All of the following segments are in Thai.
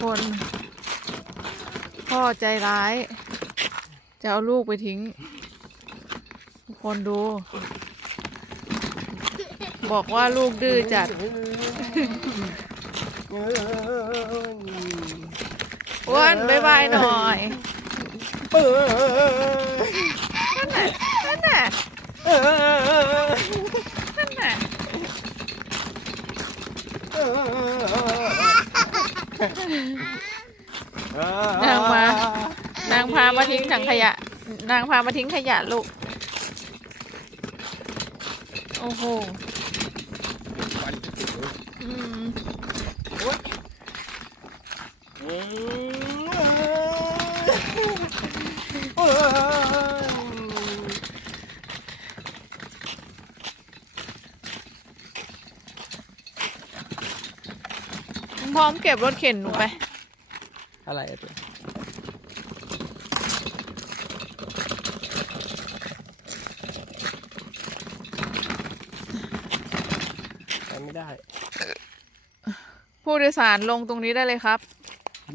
คน พ่อใจร้าย จะเอาลูกไปทิ้ง ทุกคนดู บอกว่าลูกดื้อจัด อ้วนบายบายหน่อยเออนั่นน่ะเออนั่นน่ะ นางมานางพามาทิ้งถังขยะ นางพามาทิ้งขยะลูก โอ้โหอืม พร้อมเก็บรถเข็นหนูไป อะไรอะตัวไปไม่ได้ผู้โดยสารลงตรงนี้ได้เลยครับ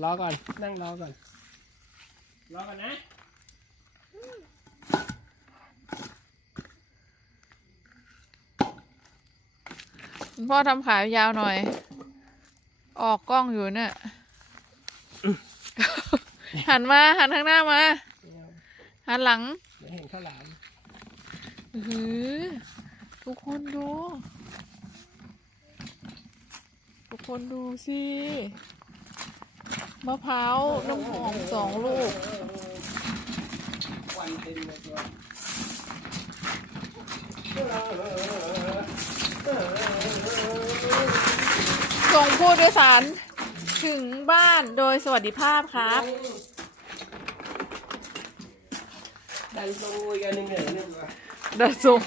รอก่อนนั่งรอก่อนรอก่อนนะคุณพ่อทำขายาวหน่อย ออกกล้องอยู่เนี่ย หันมา หันข้างหน้ามา หันหลังเดี๋ยวเห็นข้าวหลามอื้อหือทุกคนดู ทุกคนดูสิมะพร้าวน้ำหอมสองลูกควันเต็มเลยตัว ส่งผู้โดยสารถึงบ้านโดยสวัสดิภาพครับ ดันโซยกันหนึ่งเหนื่อยหนึ่งว่ะ เดินส่ง